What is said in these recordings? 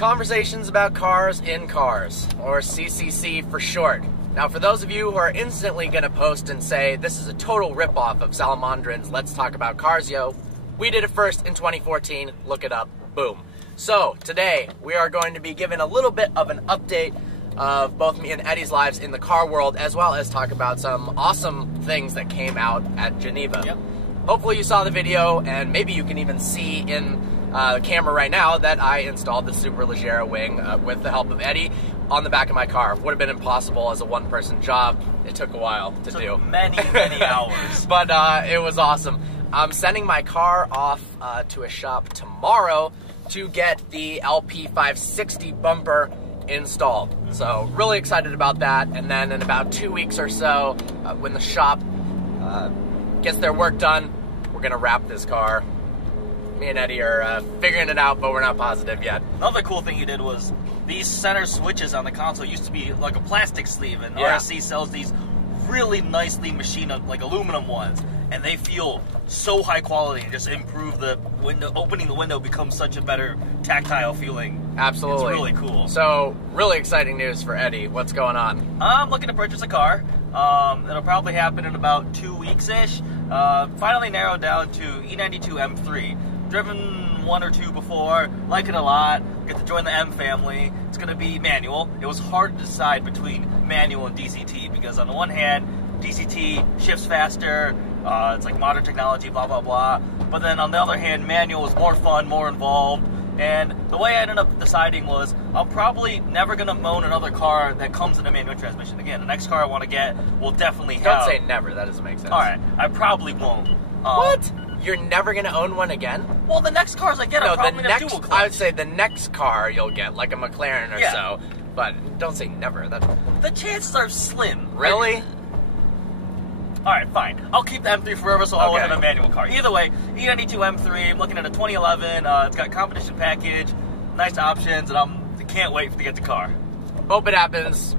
Conversations about cars in cars, or CCC for short. Now, for those of you who are instantly going to post and say, this is a total ripoff of Salamandrin's Let's Talk About Cars, yo, we did it first in 2014. Look it up. Boom. So, today, we are going to be giving a little bit of an update of both me and Eddie's lives in the car world, as well as talk about some awesome things that came out at Geneva. Yep. Hopefully you saw the video, and maybe you can even see in the camera right now that I installed the Superleggera wing with the help of Eddie on the back of my car. Would have been impossible as a one-person job. It took a while to do. Many hours. But it was awesome. I'm sending my car off to a shop tomorrow to get the LP560 bumper installed. So really excited about that. And then in about 2 weeks or so, when the shop gets their work done, we're gonna wrap this car. Me and Eddie are figuring it out, but we're not positive yet. Another cool thing you did was these center switches on the console used to be like a plastic sleeve, and RSC sells these really nicely machined, like aluminum ones, and they feel so high quality and just improve the window. Opening the window becomes such a better tactile feeling. Absolutely. It's really cool. So, really exciting news for Eddie. What's going on? I'm looking to purchase a car. It'll probably happen in about 2 weeks-ish. Finally narrowed down to E92 M3. Driven one or two before, like it a lot, get to join the M family. It's going to be manual. It was hard to decide between manual and DCT because on the one hand, DCT shifts faster, it's like modern technology, blah, blah, blah. But then on the other hand, manual is more fun, more involved. And the way I ended up deciding was I'm probably never going to own another car that comes in a manual transmission. Again, the next car I want to get will definitely have... Don't say never, that doesn't make sense. Alright, I probably won't. What? You're never going to own one again? Well, the next cars I get, I'm probably going to dual clutch. I would say the next car you'll get, like a McLaren or so, but don't say never. The chances are slim. Really? Alright, fine. I'll keep the M3 forever, so I'll have a manual car. Either way, E92 M3, I'm looking at a 2011, it's got competition package, nice options, and I can't wait to get the car. Hope it happens.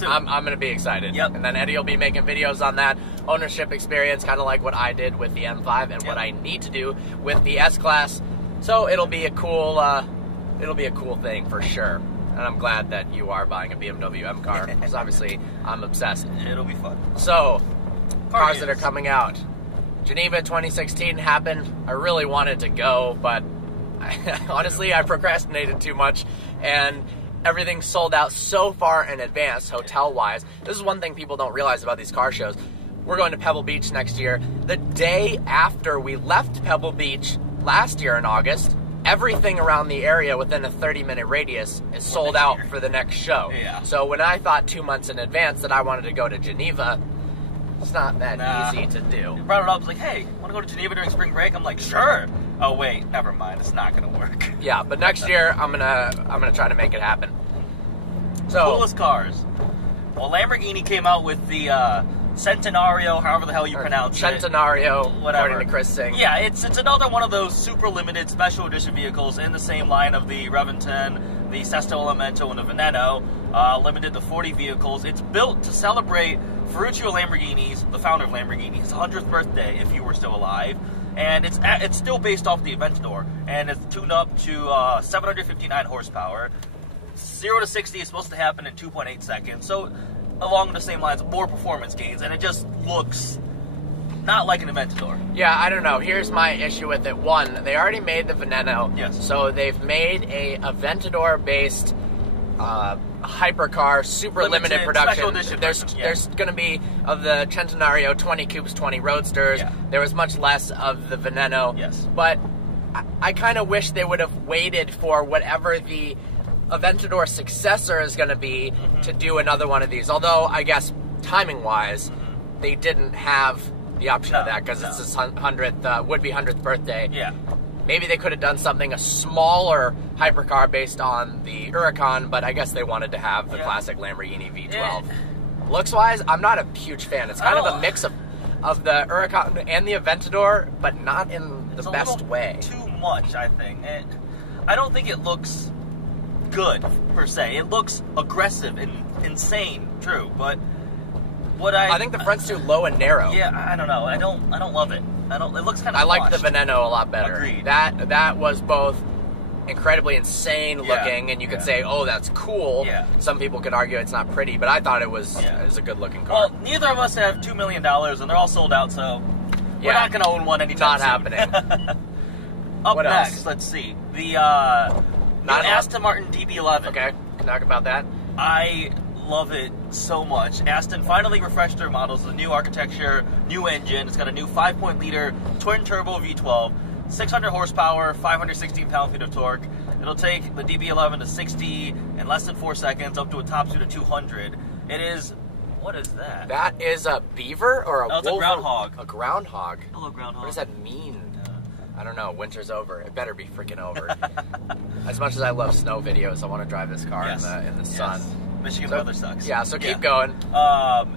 I'm going to be excited. Yep. And then Eddie will be making videos on that ownership experience, kind of like what I did with the M5 and what I need to do with the S-Class. So it'll be a cool thing for sure. And I'm glad that you are buying a BMW M car, because obviously I'm obsessed. It'll be fun. So, cars that are coming out. Geneva 2016 happened. I really wanted to go, but honestly, I procrastinated too much, and everything sold out so far in advance, hotel-wise. This is one thing people don't realize about these car shows. We're going to Pebble Beach next year. The day after we left Pebble Beach last year in August, everything around the area within a 30-minute radius is sold out for the next show. Yeah. So when I thought 2 months in advance that I wanted to go to Geneva, it's not that easy to do. You brought it up, it's like, hey, want to go to Geneva during spring break? I'm like, sure. Oh wait, never mind. It's not gonna work. Yeah, but next year I'm gonna try to make it happen. So coolest cars. Well, Lamborghini came out with the Centenario, however the hell you pronounce it. Centenario, whatever. according to Chris Singh. Yeah, it's another one of those super limited special edition vehicles in the same line of the Reventon, the Sesto Elemento, and the Veneno. Limited to 40 vehicles. It's built to celebrate Ferruccio Lamborghini's, the founder of Lamborghini, his 100th birthday, if he were still alive. And it's still based off the Aventador, and it's tuned up to 759 horsepower. 0 to 60 is supposed to happen in 2.8 seconds, so along the same lines, more performance gains, and it just looks not like an Aventador. Yeah, I don't know. Here's my issue with it. One, they already made the Veneno, yes. So they've made a Aventador-based hypercar, super limited production. There's going to be, of the Centenario, 20 Coupes, 20 Roadsters. Yeah. There was much less of the Veneno. Yes. But I kind of wish they would have waited for whatever the Aventador successor is going to be to do another one of these. Although, I guess, timing-wise, they didn't have the option of that because it's his 100th, would-be 100th birthday. Yeah. Maybe they could have done something, a smaller hypercar based on the Huracan, but I guess they wanted to have the classic Lamborghini V12. Yeah. Looks-wise, I'm not a huge fan. It's kind of a mix of the Huracan and the Aventador, but not in the best way. Too much, I think. I don't think it looks good, per se. It looks aggressive and insane, true, but I think the front's too low and narrow. Yeah, I don't know. I don't love it. It looks kind of I like the Veneno a lot better. Agreed. That was both incredibly insane Yeah. looking, and you could say, oh, that's cool. Yeah. Some people could argue it's not pretty, but I thought it was a good looking car. Well, neither of us have $2 million, and they're all sold out, so we're not going to own one anytime Not soon. happening. Up What next, else? let's see. The new Aston Martin DB11. Okay, can talk about that. I love it so much. Aston finally refreshed their models with new architecture, new engine. It's got a new 5.0-liter twin-turbo V12, 600 horsepower, 516 pound-feet of torque. It'll take the DB11 to 60 in less than 4 seconds, up to a top speed of 200. It is... What is that? That is a beaver or a wolf? It's a groundhog. A groundhog. Hello, groundhog. What does that mean? I don't know. Winter's over. It better be freaking over. As much as I love snow videos, I want to drive this car in the sun. Michigan weather sucks. Yeah, so keep going.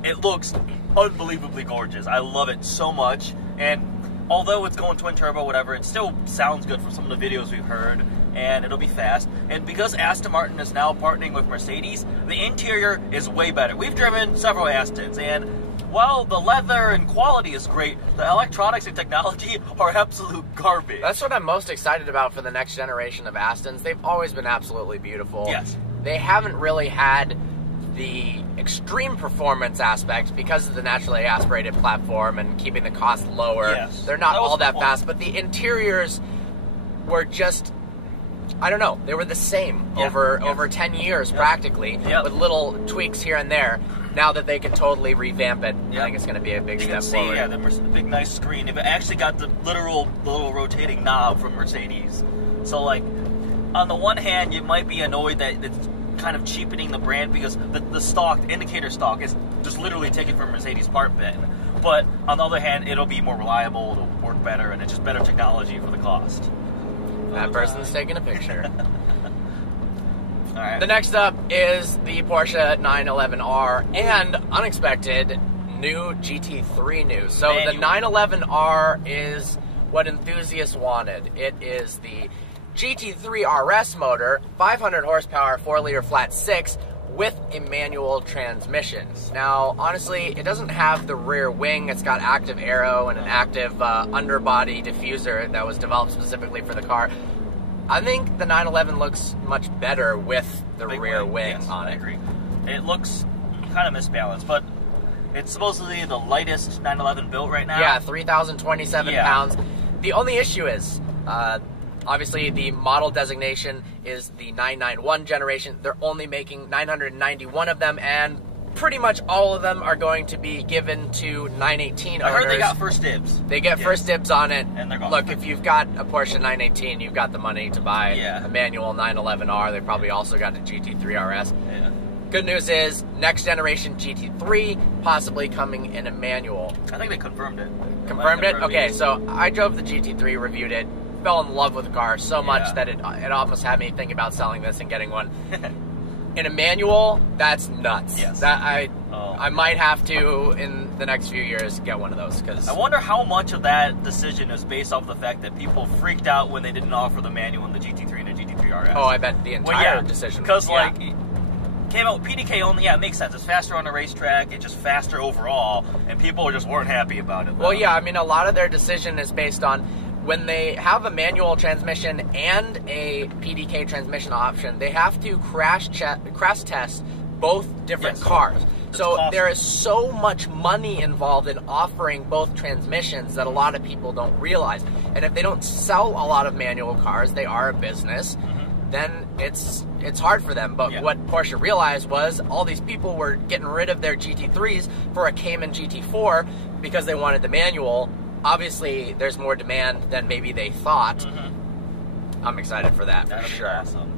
It looks unbelievably gorgeous. I love it so much. And although it's going twin turbo, whatever, it still sounds good from some of the videos we've heard. And it'll be fast. And because Aston Martin is now partnering with Mercedes, the interior is way better. We've driven several Astons, and while the leather and quality is great, the electronics and technology are absolute garbage. That's what I'm most excited about for the next generation of Astons. They've always been absolutely beautiful. Yes. They haven't really had the extreme performance aspect because of the naturally aspirated platform and keeping the cost lower. Yes. They're not all that the point. fast, but the interiors were just... I don't know. They were the same over 10 years practically, with little tweaks here and there. Now that they can totally revamp it, I think it's going to be a big step forward. Yeah, the big nice screen. They've actually got the literal little rotating knob from Mercedes. So, like, on the one hand, you might be annoyed that it's kind of cheapening the brand because the stock, the indicator stock, is just literally taken from Mercedes part bin. But on the other hand, it'll be more reliable, it'll work better, and it's just better technology for the cost. That person's taking a picture. All right. The next up is the Porsche 911R and unexpected new GT3 news. So the 911R is what enthusiasts wanted. It is the GT3 RS motor, 500 horsepower, 4-liter flat 6 with a manual transmission. Now, honestly, it doesn't have the rear wing. It's got active aero and an active underbody diffuser that was developed specifically for the car. I think the 911 looks much better with the rear wing on it. I agree. It looks kind of misbalanced, but it's supposedly the lightest 911 built right now. Yeah, 3,027 pounds. The only issue is, obviously, the model designation is the 991 generation. They're only making 991 of them, and pretty much all of them are going to be given to 918 owners. I heard they got first dibs. They get first dibs on it. And they're gone. Look, if you've got a Porsche 918, you've got the money to buy a manual 911R. They probably also got a GT3 RS. Yeah. Good news is, next generation GT3 possibly coming in a manual. I think they confirmed it. Confirmed it? Okay, so I drove the GT3, reviewed it, fell in love with the car so much that it almost had me thinking about selling this and getting one. In a manual, that's nuts. Yes. That I might have to, in the next few years, get one of those. Cause I wonder how much of that decision is based off the fact that people freaked out when they didn't offer the manual in the GT3 and the GT3 RS. Oh, I bet the entire decision. Because, like, came out with PDK only, it makes sense. It's faster on the racetrack, it's just faster overall, and people just weren't happy about it. Well, yeah, I mean, a lot of their decision is based on when they have a manual transmission and a PDK transmission option, they have to crash test both different cars. So there is so much money involved in offering both transmissions that a lot of people don't realize. And if they don't sell a lot of manual cars, they are a business, then it's hard for them. But what Porsche realized was all these people were getting rid of their GT3s for a Cayman GT4 because they wanted the manual. Obviously, there's more demand than maybe they thought. I'm excited for that, for sure. Awesome.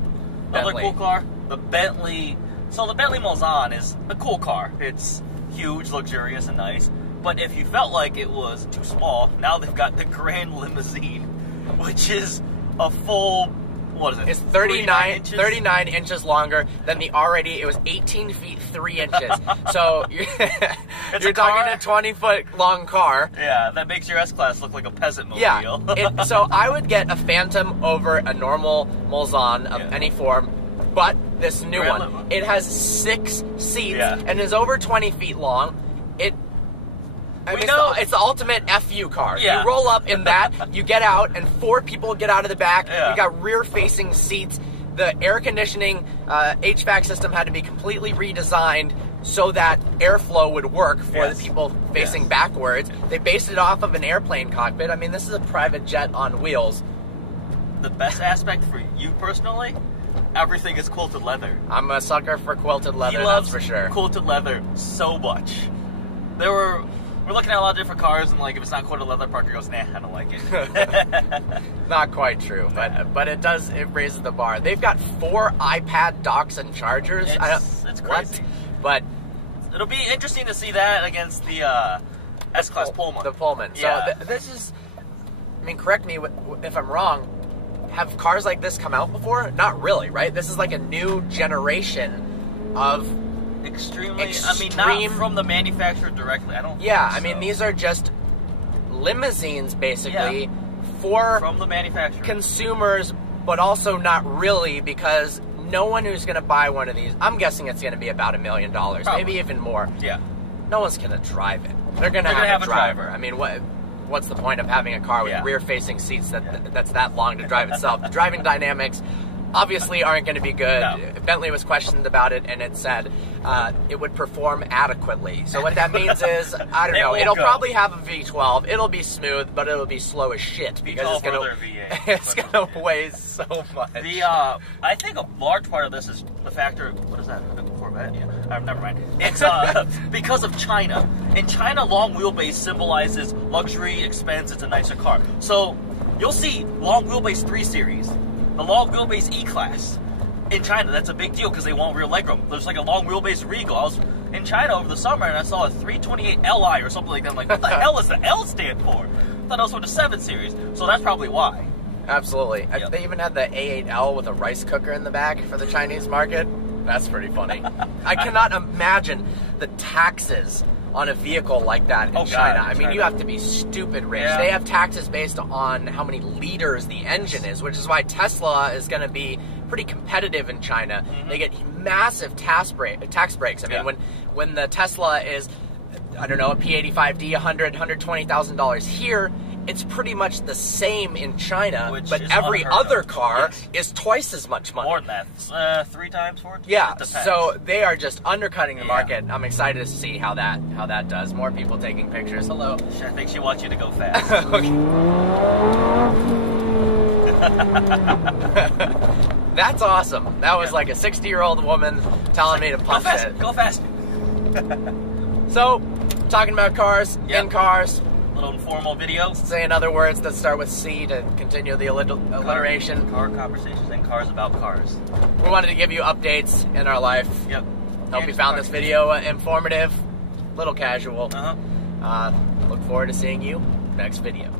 Another cool car, the Bentley. So the Bentley Mulsanne is a cool car. It's huge, luxurious, and nice. But if you felt like it was too small, now they've got the Grand Limousine, which is a full, what is it? It's 39 inches longer than the already, it was 18 feet 3 inches. So you're talking a 20-foot long car. Yeah, that makes your S-Class look like a peasant mobile. Yeah, so I would get a Phantom over a normal Mulsanne of any form, but this new one, it has 6 seats and is over 20 feet long. I mean, it's the ultimate FU car. Yeah. You roll up in that, you get out, and 4 people get out of the back. Yeah. You got rear-facing seats. The air conditioning HVAC system had to be completely redesigned so that airflow would work for the people facing backwards. They based it off of an airplane cockpit. I mean, this is a private jet on wheels. The best aspect for you personally, everything is quilted leather. I'm a sucker for quilted leather, He loves that's for sure. quilted leather so much. We're looking at a lot of different cars, and like if it's not quilted leather, Parker goes, nah, I don't like it. Not quite true, but it raises the bar. They've got 4 iPad docks and chargers. It's crazy. But it'll be interesting to see that against the S-Class Pullman. The Pullman. Yeah. So this is, I mean, correct me if I'm wrong, have cars like this come out before? Not really, right? This is like a new generation of extreme. I mean, not from the manufacturer directly. I don't. Yeah, think I mean, so. these are just limousines basically for from the manufacturer consumers, but also not really, because no one who's going to buy one of these, I'm guessing it's going to be about $1 million, maybe even more. Yeah. No one's going to drive it. They're going to have a driver. I mean, what's the point of having a car with rear-facing seats that's that long to drive itself? The driving dynamics obviously aren't going to be good. No. Bentley was questioned about it, and it said it would perform adequately. So what that means is, I don't know, it'll probably have a V12. It'll be smooth, but it'll be slow as shit because it's going to weigh so much. I think a large part of this is the factor. What is that? A Corvette? Yeah. Never mind. It's because of China. In China, long wheelbase symbolizes luxury, expense. It's a nicer car. So you'll see long wheelbase 3 Series. The long wheelbase E-Class in China, that's a big deal because they want rear legroom. There's like a long wheelbase Regal. I was in China over the summer and I saw a 328 Li or something like that. I'm like, what the hell does the L stand for? I thought it was for the 7 Series. So that's probably why. Absolutely. Yep. They even had the A8L with a rice cooker in the back for the Chinese market. That's pretty funny. I cannot imagine the taxes on a vehicle like that in China. I mean, you have to be stupid rich. Yeah. They have taxes based on how many liters the engine is, which is why Tesla is going to be pretty competitive in China. Mm-hmm. They get massive tax breaks. I mean, when the Tesla is, I don't know, a P85D, $120,000 here, it's pretty much the same in China, but every other car is twice as much money. More than that, 3 times, 4 times? Yeah, so they are just undercutting the market. I'm excited to see how that does. More people taking pictures. Hello. I think she wants you to go fast. That's awesome. That was like a 60-year-old woman telling me to pump it. Go fast. So, talking about cars, in cars. Little informal video. Saying other words that start with C to continue the alliteration. Car conversations and cars about cars. We wanted to give you updates in our life. Yep. Hope you found this video informative, little casual. Look Look forward to seeing you next video.